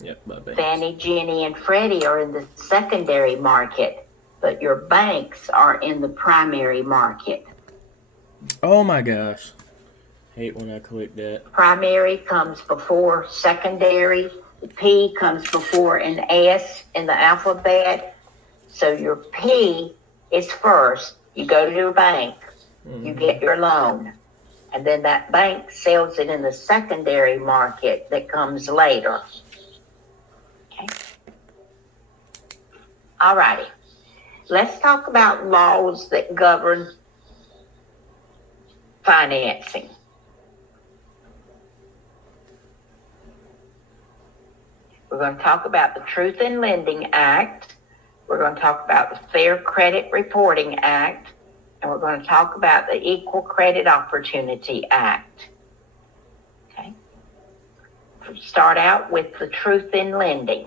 Yep, by banks. Fannie, Ginnie, and Freddie are in the secondary market, but your banks are in the primary market. Oh my gosh. Hate when I click that. Primary comes before secondary. The P comes before an S in the alphabet. So your P is first. You go to your bank, you get your loan, and then that bank sells it in the secondary market that comes later. Okay. All righty. Let's talk about laws that govern financing. We're going to talk about the Truth in Lending Act. We're going to talk about the Fair Credit Reporting Act. And we're going to talk about the Equal Credit Opportunity Act. Okay. We'll start out with the Truth in Lending.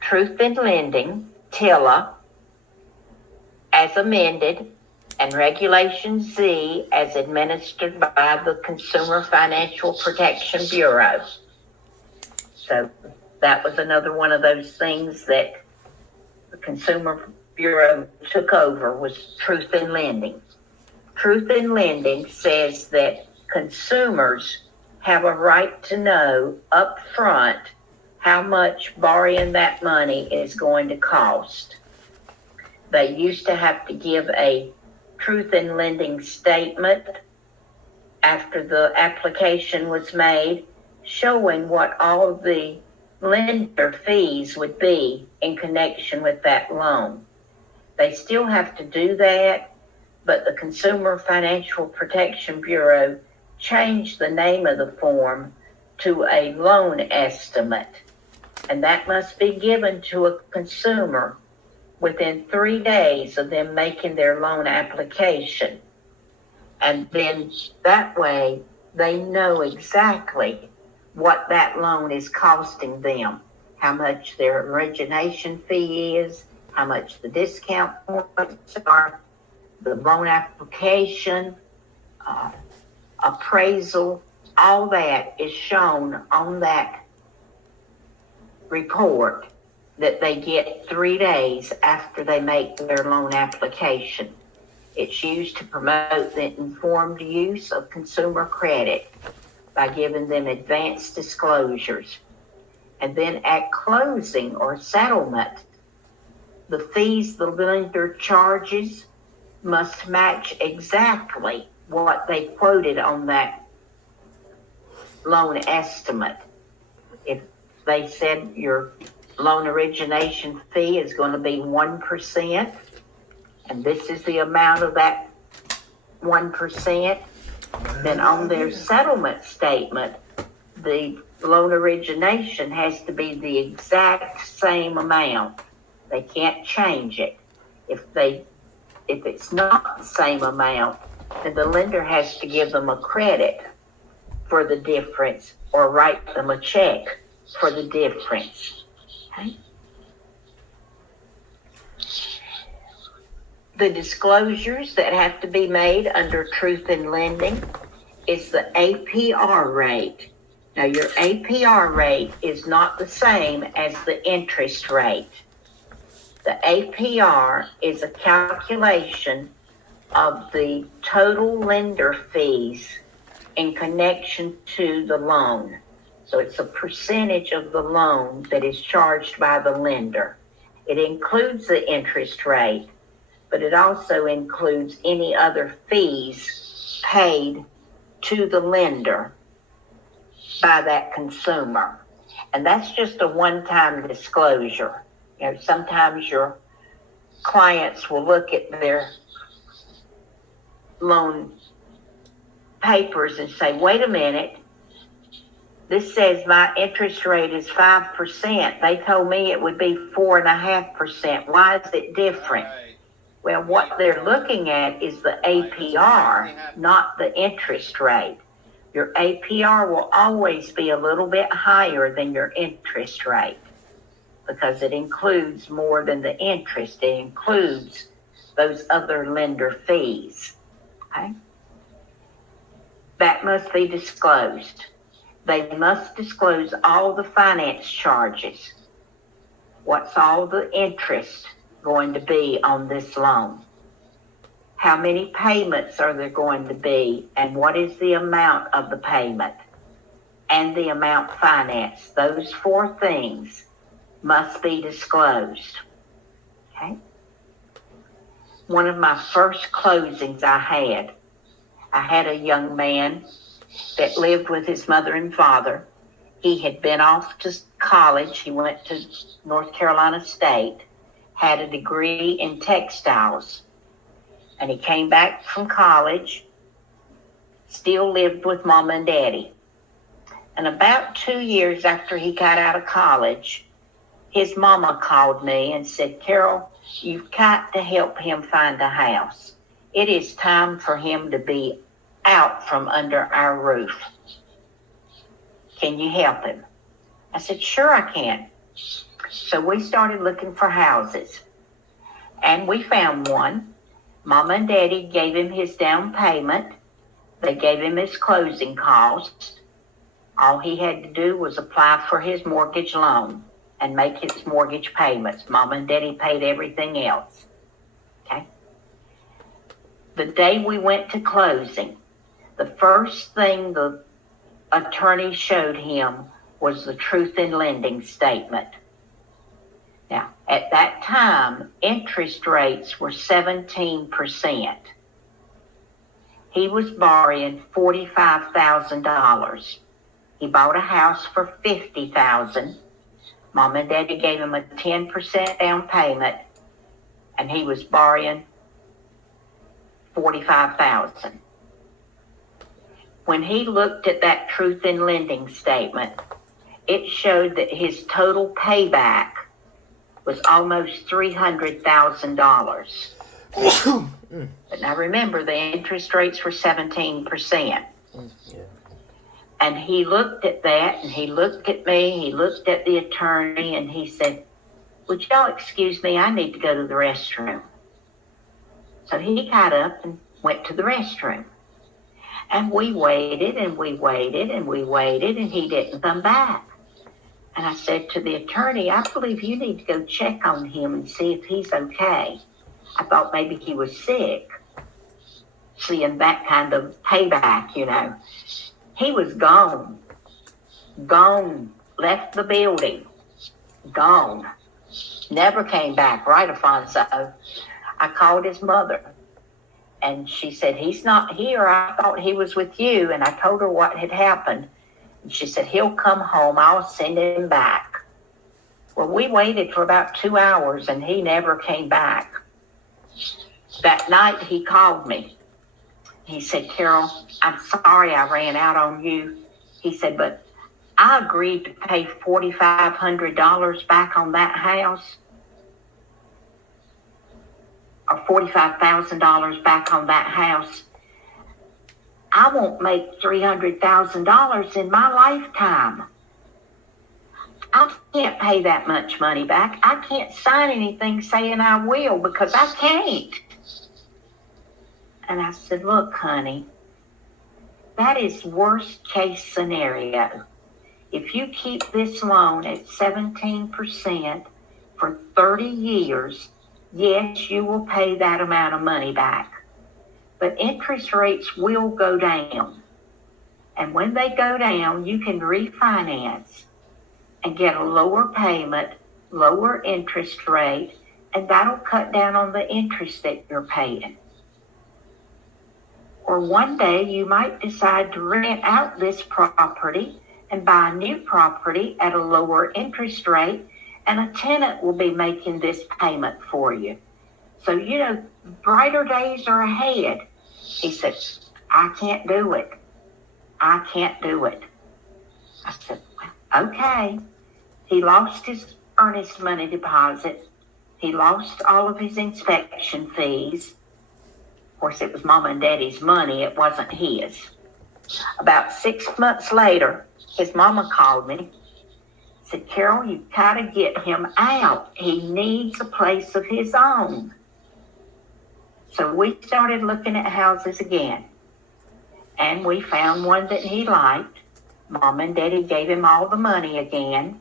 Truth in Lending, TILA, as amended, and Regulation Z as administered by the Consumer Financial Protection Bureau. So that was another one of those things that the Consumer Bureau took over, was Truth in Lending. Truth in Lending says that consumers have a right to know up front how much borrowing that money is going to cost. They used to have to give a Truth in Lending statement after the application was made, showing what all of the lender fees would be in connection with that loan. They still have to do that, but the Consumer Financial Protection Bureau changed the name of the form to a loan estimate, and that must be given to a consumer within 3 days of them making their loan application. And then that way they know exactly what that loan is costing them, how much their origination fee is, how much the discount points are, the loan application, appraisal, all that is shown on that report that they get 3 days after they make their loan application. It's used to promote the informed use of consumer credit by giving them advanced disclosures. And then at closing or settlement, the fees the lender charges must match exactly what they quoted on that loan estimate. If they said your loan origination fee is going to be 1%, and this is the amount of that 1%, then on their settlement statement, the loan origination has to be the exact same amount. They can't change it. If it's not the same amount, then the lender has to give them a credit for the difference or write them a check for the difference. Okay? The disclosures that have to be made under Truth in Lending is the APR rate. Now, your APR rate is not the same as the interest rate. The APR is a calculation of the total lender fees in connection to the loan. So it's a percentage of the loan that is charged by the lender. It includes the interest rate, but it also includes any other fees paid to the lender by that consumer. And that's just a one-time disclosure. You know, sometimes your clients will look at their loan papers and say, wait a minute, this says my interest rate is 5%. They told me it would be 4.5%. Why is it different? Well, what they're looking at is the APR, not the interest rate. Your APR will always be a little bit higher than your interest rate because it includes more than the interest. It includes those other lender fees. Okay? That must be disclosed. they must disclose all the finance charges. What's all the interest going to be on this loan? How many payments are there going to be, and what is the amount of the payment and the amount financed? Those 4 things must be disclosed. Okay? One of my first closings I had a young man that lived with his mother and father. He had been off to college. He went to North Carolina State, had a degree in textiles, and he came back from college, still lived with Mama and Daddy. And about 2 years after he got out of college, his mama called me and said, Carol, you've got to help him find a house. It is time for him to be out from under our roof. Can you help him? I said, sure I can. So we started looking for houses, and we found one. Mama and Daddy gave him his down payment. They gave him his closing costs. All he had to do was apply for his mortgage loan and make his mortgage payments. Mama and Daddy paid everything else. Okay? The day we went to closing, the first thing the attorney showed him was the truth in lending statement. Now, at that time, interest rates were 17%. He was borrowing $45,000. He bought a house for $50,000. Mom and Daddy gave him a 10% down payment, and he was borrowing $45,000. When he looked at that truth in lending statement, it showed that his total payback was almost $300,000. But now remember, the interest rates were 17%. And he looked at that, and he looked at me, he looked at the attorney, and he said, would y'all excuse me, I need to go to the restroom. So he got up and went to the restroom. And we waited, and we waited, and we waited, and he didn't come back. And I said to the attorney, I believe you need to go check on him and see if he's okay. I thought maybe he was sick, seeing that kind of payback, you know. He was gone, left the building, gone, never came back, right, Afonso? I called his mother, and she said, he's not here. I thought he was with you. And I told her what had happened. And she said, he'll come home. I'll send him back. Well, we waited for about 2 hours, and he never came back. That night, he called me. He said, Carol, I'm sorry I ran out on you. He said, but I agreed to pay $4,500 back on that house, or $45,000 back on that house. I won't make $300,000 in my lifetime. I can't pay that much money back. I can't sign anything saying I will, because I can't. And I said, look, honey, that is worst case scenario. If you keep this loan at 17% for 30 years, yes, you will pay that amount of money back. But interest rates will go down. And when they go down, you can refinance and get a lower payment, lower interest rate, and that'll cut down on the interest that you're paying. Or one day you might decide to rent out this property and buy a new property at a lower interest rate, and a tenant will be making this payment for you. So, you know, brighter days are ahead. He said, I can't do it. I can't do it. I said, well, okay. He lost his earnest money deposit. He lost all of his inspection fees. Of course, it was Mama and Daddy's money. It wasn't his. About 6 months later, his mama called me. Said, Carol, you've got to get him out. He needs a place of his own. So we started looking at houses again. And we found one that he liked. Mom and Daddy gave him all the money again.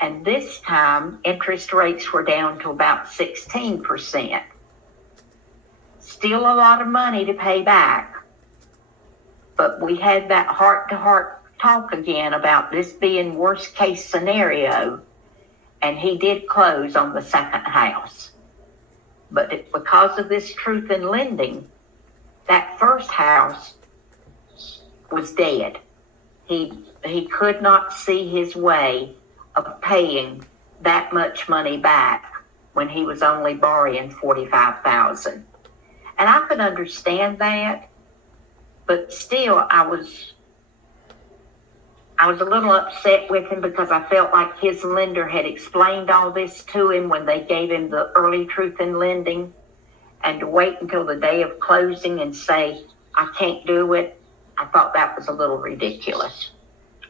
And this time, interest rates were down to about 16%. Still a lot of money to pay back. But we had that heart-to-heart talk again about this being worst-case scenario. And he did close on the second house. But because of this truth in lending, that first house was dead. He could not see his way of paying that much money back when he was only borrowing $45,000. And I could understand that, but still I was a little upset with him because I felt like his lender had explained all this to him when they gave him the early truth in lending, and to wait until the day of closing and say, I can't do it, I thought that was a little ridiculous.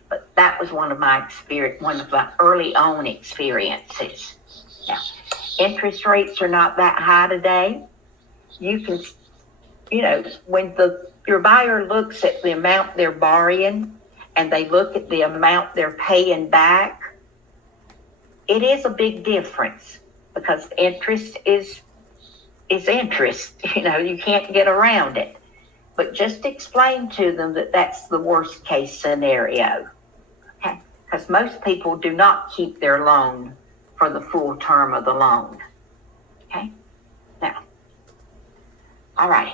But that was one of my early on experiences. Now, interest rates are not that high today. You can, when your buyer looks at the amount they're borrowing and they look at the amount they're paying back, it is a big difference because interest is interest. You can't get around it. But just explain to them that that's the worst case scenario. Okay? Because most people do not keep their loan for the full term of the loan. Okay? Now, all right.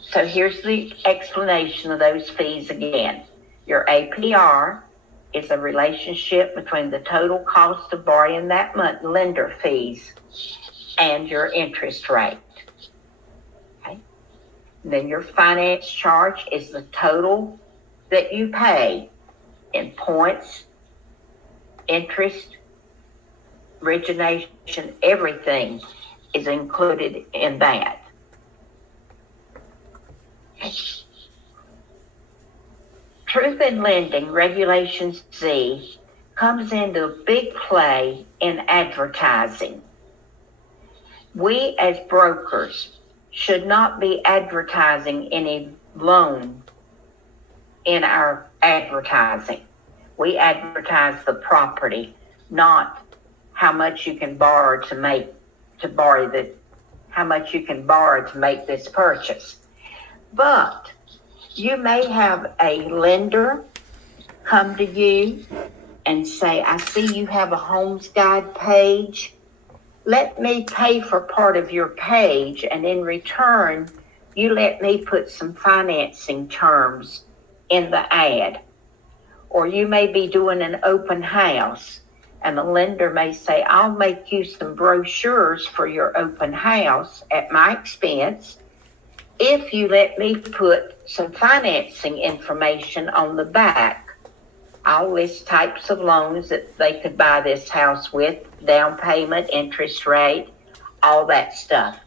So here's the explanation of those fees again. Your APR is a relationship between the total cost of borrowing that month, lender fees, and your interest rate. Okay? And then your finance charge is the total that you pay in points, interest, origination, everything is included in that. Okay. Truth in Lending, Regulations Z, comes into big play in advertising. We as brokers should not be advertising any loan in our advertising. We advertise the property, not how much you can borrow to make this purchase. But you may have a lender come to you and say, I see you have a Homes Guide page. Let me pay for part of your page, and in return, you let me put some financing terms in the ad. Or you may be doing an open house, and the lender may say, I'll make you some brochures for your open house at my expense if you let me put some financing information on the back. I'll list types of loans that they could buy this house with, down payment, interest rate, all that stuff.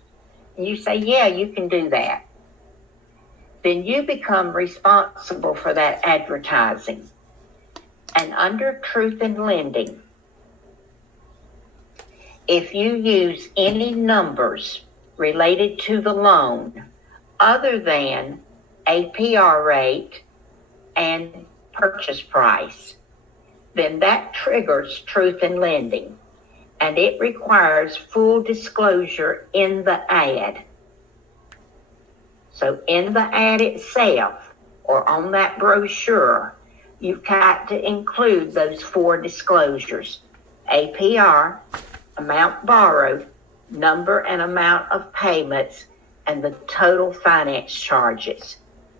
And you say, yeah, you can do that. Then you become responsible for that advertising. And under Truth in Lending, if you use any numbers related to the loan other than APR rate and purchase price, then that triggers Truth in Lending, and it requires full disclosure in the ad. So in the ad itself, or on that brochure, you've got to include those 4 disclosures: APR, amount borrowed, number and amount of payments, and the total finance charges.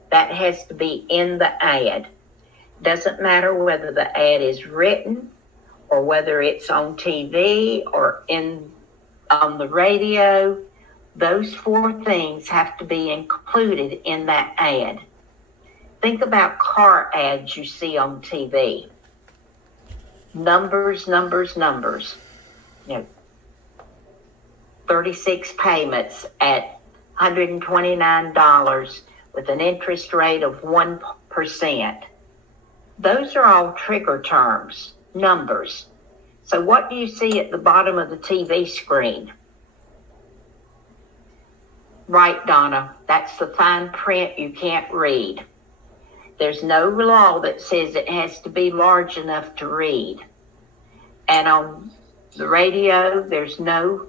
That has to be in the ad. Doesn't matter whether the ad is written or whether it's on TV or on the radio. Those 4 things have to be included in that ad. Think about car ads you see on TV. Numbers, numbers, numbers. 36 payments at $129 with an interest rate of 1%. Those are all trigger terms, numbers. So what do you see at the bottom of the TV screen? Right, Donna, that's the fine print you can't read. There's no law that says it has to be large enough to read. And on the radio, there's no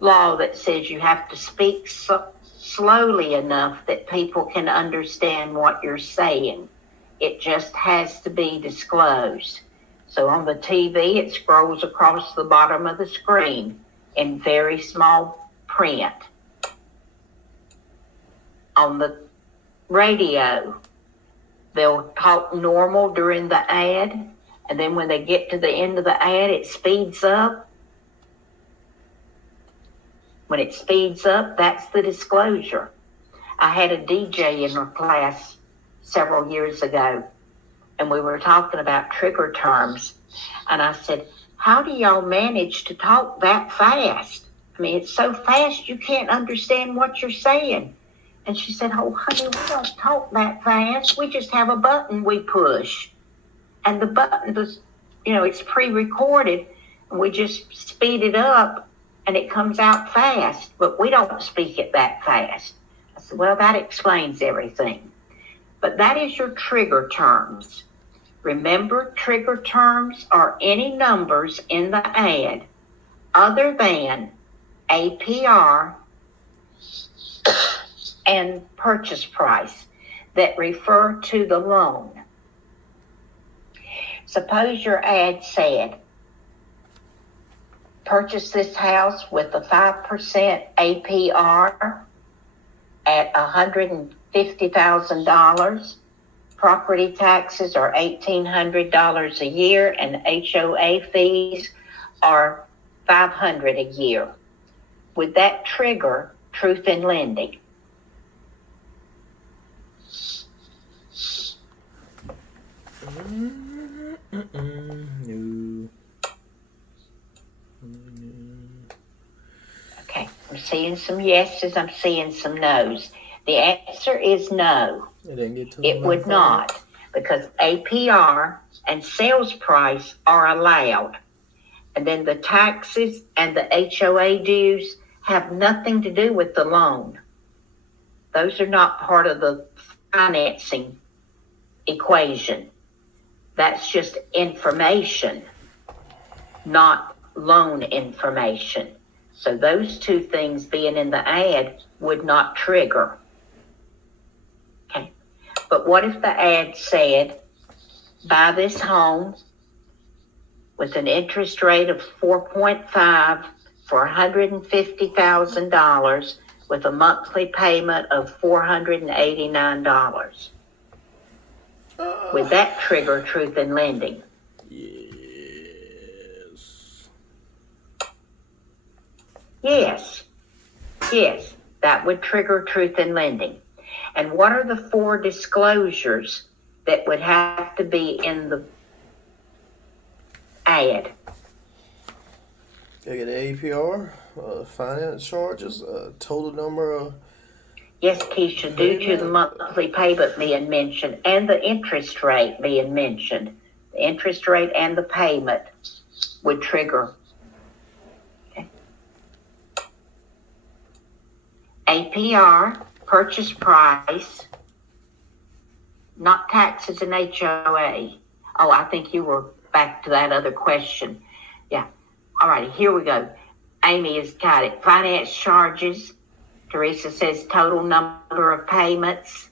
law that says you have to speak slowly enough that people can understand what you're saying. It just has to be disclosed. So on the TV, it scrolls across the bottom of the screen in very small print. On the radio, they'll talk normal during the ad, and then when they get to the end of the ad, it speeds up. When it speeds up, that's the disclosure. I had a DJ in a class several years ago, and we were talking about trigger terms. And I said, how do y'all manage to talk that fast? I mean, it's so fast you can't understand what you're saying. And she said, oh, honey, we don't talk that fast. We just have a button we push. And the button was, it's pre-recorded, and we just speed it up, and it comes out fast. But we don't speak it that fast. I said, well, that explains everything. But that is your trigger terms. Remember, trigger terms are any numbers in the ad other than APR and purchase price that refer to the loan. Suppose your ad said, purchase this house with a 5% APR at $150,000. Property taxes are $1,800 a year, and HOA fees are $500 a year. Would that trigger truth in lending? No. Okay, I'm seeing some yeses, I'm seeing some nos. The answer is no. It would not, because APR and sales price are allowed. And then the taxes and the HOA dues have nothing to do with the loan. Those are not part of the financing equation. That's just information, not loan information. So those two things being in the ad would not trigger. Okay. But what if the ad said, buy this home with an interest rate of 4.5 for $150,000 with a monthly payment of $489? Would that trigger truth in lending? Yes. Yes, that would trigger truth in lending. And what are the 4 disclosures that would have to be in the ad? Gotta get APR, finance charges, total number of... Yes, Keisha, due to the monthly payment being mentioned and the interest rate being mentioned, the interest rate and the payment would trigger. Okay. APR, purchase price, not taxes and HOA. Oh, I think you were back to that other question. Yeah. All righty, here we go. Amy has got it. Finance charges. Teresa says total number of payments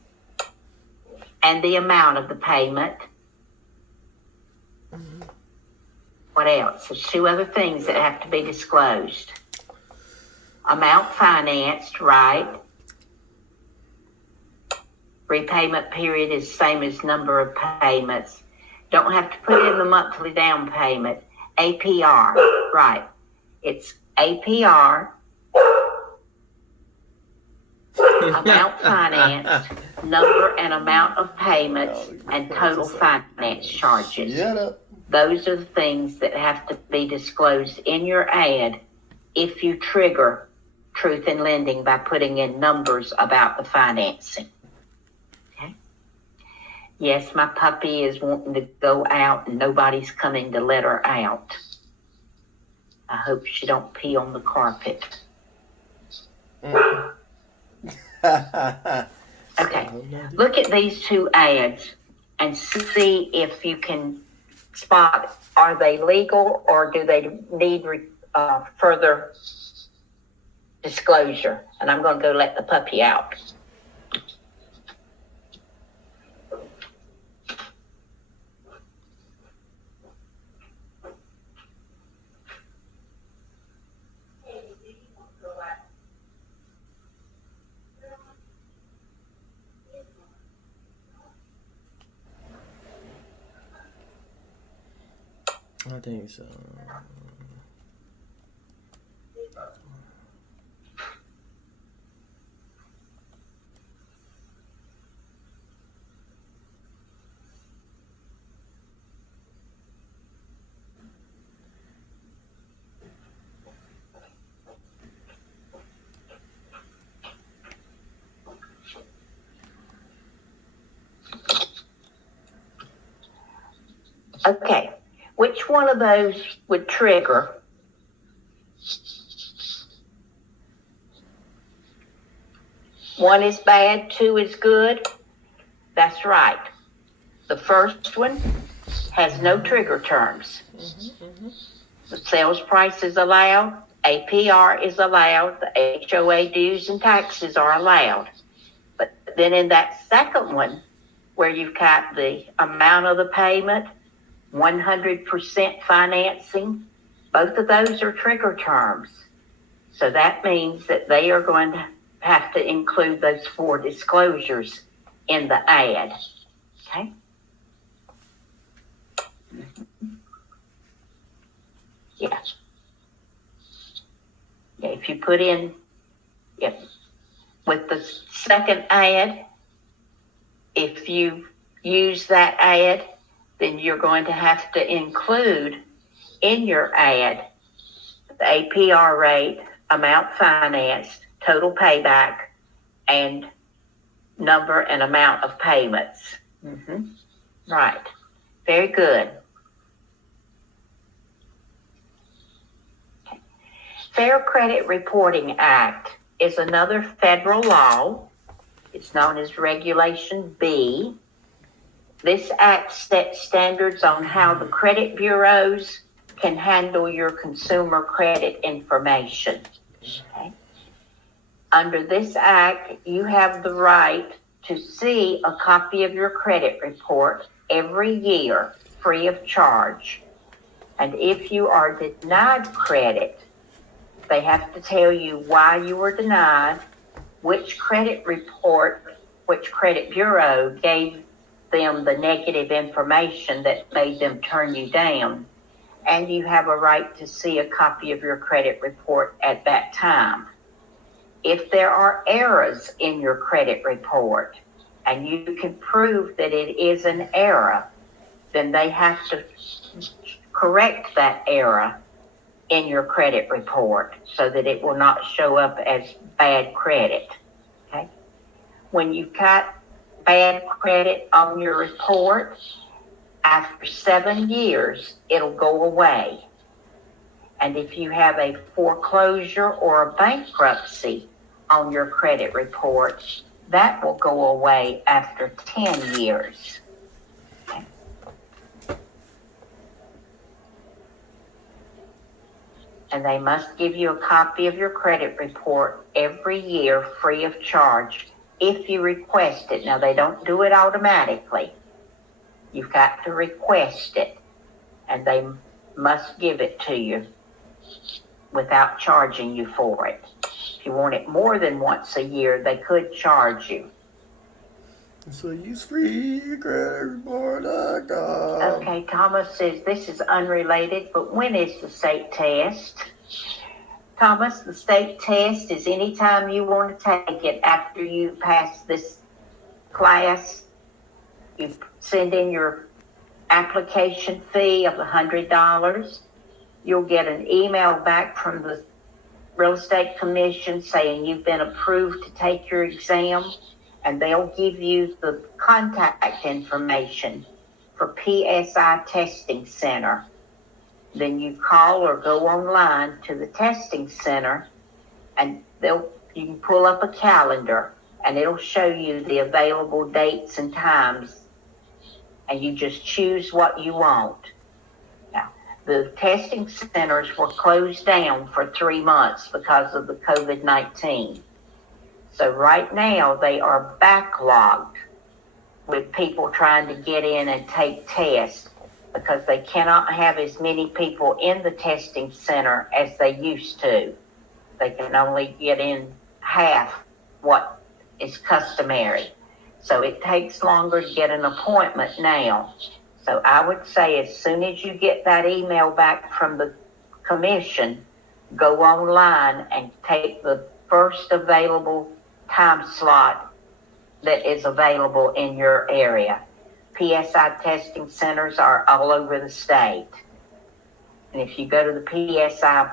and the amount of the payment. What else? There's 2 other things that have to be disclosed. Amount financed, right? Repayment period is same as number of payments. Don't have to put in the monthly down payment. APR, right. It's APR, amount financed, number and amount of payments, and total finance charges. Shut up. Those are the things that have to be disclosed in your ad if you trigger truth in lending by putting in numbers about the financing. Okay? Yes, my puppy is wanting to go out and nobody's coming to let her out. I hope she don't pee on the carpet. Okay, look at these 2 ads. and see if you can spot, are they legal or do they need further disclosure? And I'm going to go let the puppy out. I think so. Okay, which one of those would trigger? One is bad, two is good? That's right. The first one has no trigger terms. The sales price is allowed, APR is allowed, the HOA dues and taxes are allowed. But then in that second one, where you've got the amount of the payment, 100% financing, both of those are trigger terms. So that means that they are going to have to include those 4 disclosures in the ad. Okay? Yeah. Yeah, if you put in, with the second ad, if you use that ad, then you're going to have to include in your ad the APR rate, amount financed, total payback, and number and amount of payments. Right. Very good. Okay. Fair Credit Reporting Act is another federal law. It's known as Regulation B. This act sets standards on how the credit bureaus can handle your consumer credit information. Okay? Under this act, you have the right to see a copy of your credit report every year, free of charge. And if you are denied credit, they have to tell you why you were denied, which credit report, which credit bureau gave them the negative information that made them turn you down. And you have a right to see a copy of your credit report at that time. If there are errors in your credit report and you can prove that it is an error, then they have to correct that error in your credit report so that it will not show up as bad credit. Okay? When you've got bad credit on your report, after 7 years, it'll go away. And if you have a foreclosure or a bankruptcy on your credit report, that will go away after 10 years. Okay. And they must give you a copy of your credit report every year free of charge if you request it. Now, they don't do it automatically. You've got to request it, and they must give it to you without charging you for it. If you want it more than once a year, they could charge you. So use freecreditreport.com. Okay, Thomas says this is unrelated, but when is the state test? Thomas, the state test is anytime you want to take it after you pass this class. You send in your application fee of $100. You'll get an email back from the Real Estate Commission saying you've been approved to take your exam, and they'll give you the contact information for PSI Testing Center. Then you call or go online to the testing center, and you can pull up a calendar, and it'll show you the available dates and times and you just choose what you want. Now, the testing centers were closed down for 3 months because of the COVID-19. So right now they are backlogged with people trying to get in and take tests because they cannot have as many people in the testing center as they used to. They can only get in half what is customary. So it takes longer to get an appointment now. So I would say as soon as you get that email back from the commission, go online and take the first available time slot that is available in your area. PSI testing centers are all over the state. And if you go to the PSI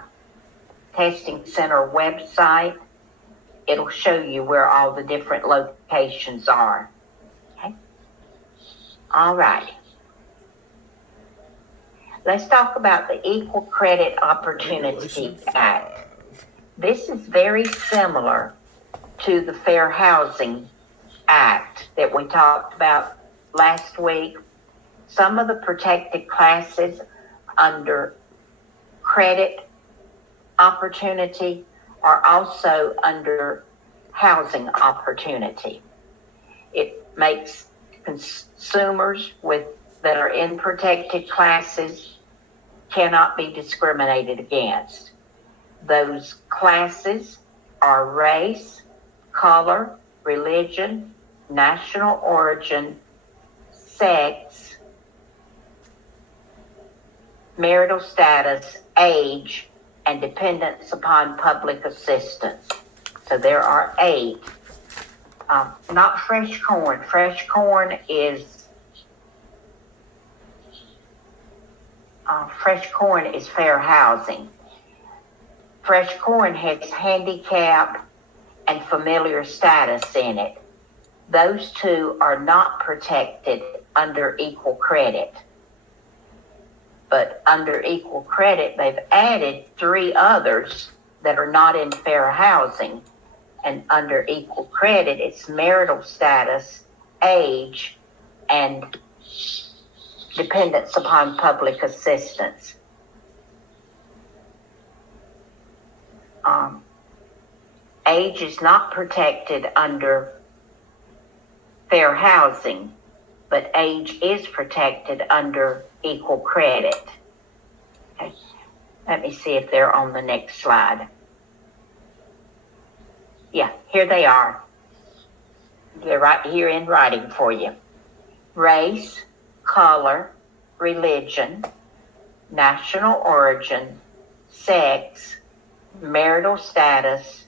testing center website, it'll show you where all the different locations are. Okay? All right. Let's talk about the Equal Credit Opportunity Regulation Act. 5. This is very similar to the Fair Housing Act that we talked about last week. Some of the protected classes under credit opportunity are also under housing opportunity. It makes consumers that are in protected classes cannot be discriminated against. Those classes are race, color, religion, national origin, sex, marital status, age, and dependence upon public assistance. So there are 8. Not fresh corn. Fresh corn is fair housing. Fresh corn has handicap and familiar status in it. Those 2 are not protected under equal credit. But under equal credit, they've added 3 others that are not in fair housing. And under equal credit, it's marital status, age, and dependence upon public assistance. Age is not protected under fair housing, but age is protected under equal credit. Okay. Let me see if they're on the next slide. Yeah, here they are. They're right here in writing for you. Race, color, religion, national origin, sex, marital status,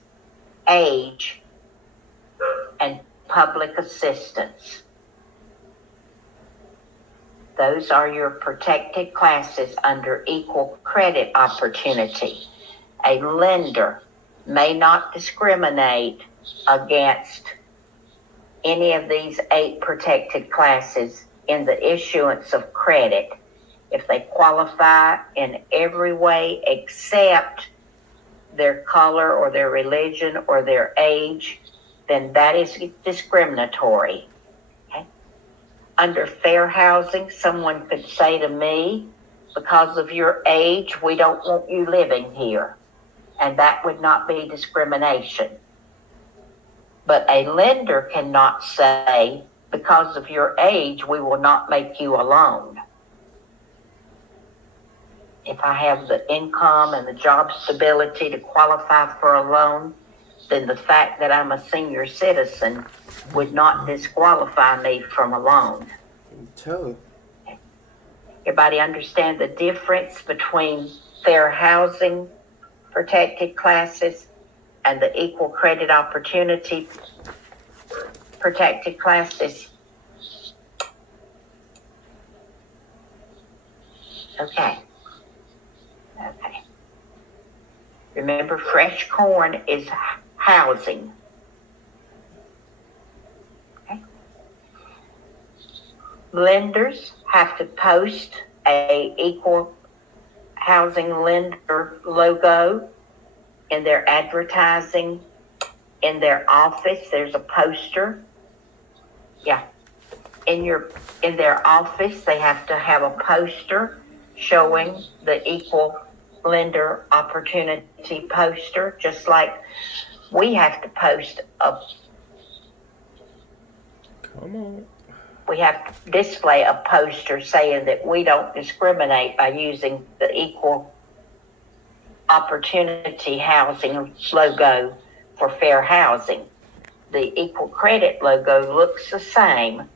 age, and public assistance. Those are your protected classes under equal credit opportunity. A lender may not discriminate against any of these 8 protected classes in the issuance of credit if they qualify in every way except their color or their religion or their age, then that is discriminatory. Okay? Under fair housing, someone could say to me, because of your age, we don't want you living here. And that would not be discrimination. But a lender cannot say, because of your age, we will not make you a loan. If I have the income and the job stability to qualify for a loan, then the fact that I'm a senior citizen would not disqualify me from a loan. Tell her. Everybody understand the difference between fair housing protected classes and the equal credit opportunity protected classes? Okay. Remember, fresh corn is housing. Okay. Lenders have to post a equal housing lender logo in their advertising. In their office, there's a poster. Yeah. in their office, they have to have a poster showing the equal lender opportunity poster, just like we have to post Come on. we have to display a poster saying that we don't discriminate by using the equal opportunity housing logo for fair housing. The equal credit logo looks the same,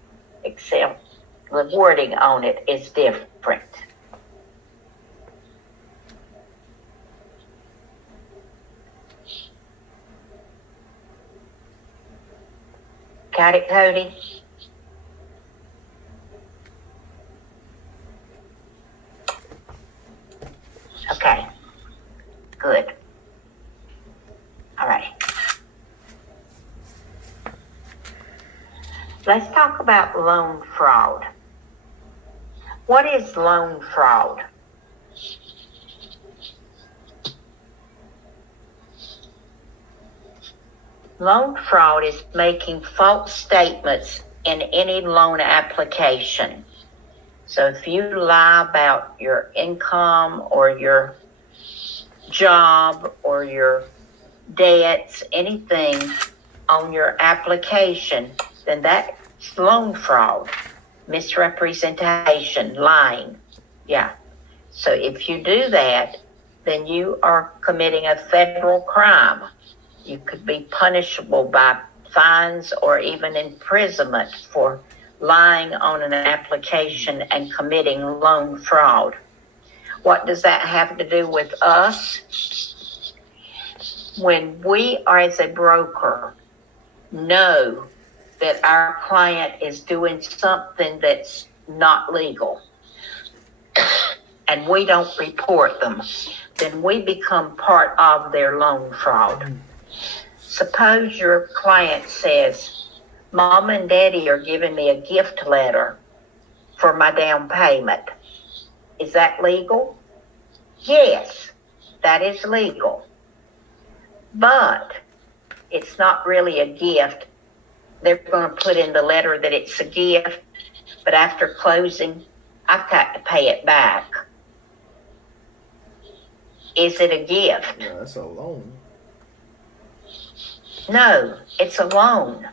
except the wording on it is different. Got it, Cody? Okay. Good. All right. Let's talk about loan fraud. What is loan fraud? Loan fraud is making false statements in any loan application. So if you lie about your income or your job or your debts, anything on your application, then that's loan fraud, misrepresentation, lying. Yeah. So if you do that, then you are committing a federal crime. You could be punishable by fines or even imprisonment for lying on an application and committing loan fraud. What does that have to do with us? When we, as a broker, know that our client is doing something that's not legal and we don't report them, then we become part of their loan fraud. Suppose your client says, Mom and Daddy are giving me a gift letter for my down payment. Is that legal? Yes, that is legal. But it's not really a gift. They're going to put in the letter that it's a gift, but after closing, I've got to pay it back. Is it a gift? Yeah, that's a loan. No, it's a loan.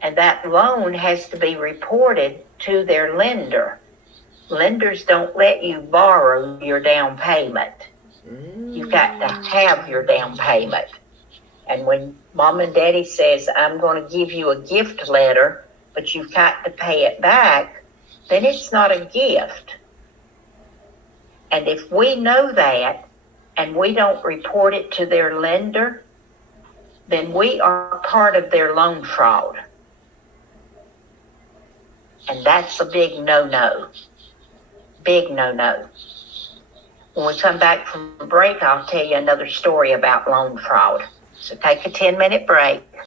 And that loan has to be reported to their lender. Lenders don't let you borrow your down payment. You've got to have your down payment. And when Mom and Daddy says, I'm going to give you a gift letter, but you've got to pay it back, then it's not a gift. And if we know that and we don't report it to their lender, then we are part of their loan fraud. And that's a big no-no. Big no-no. When we come back from break, I'll tell you another story about loan fraud. So take a 10-minute break.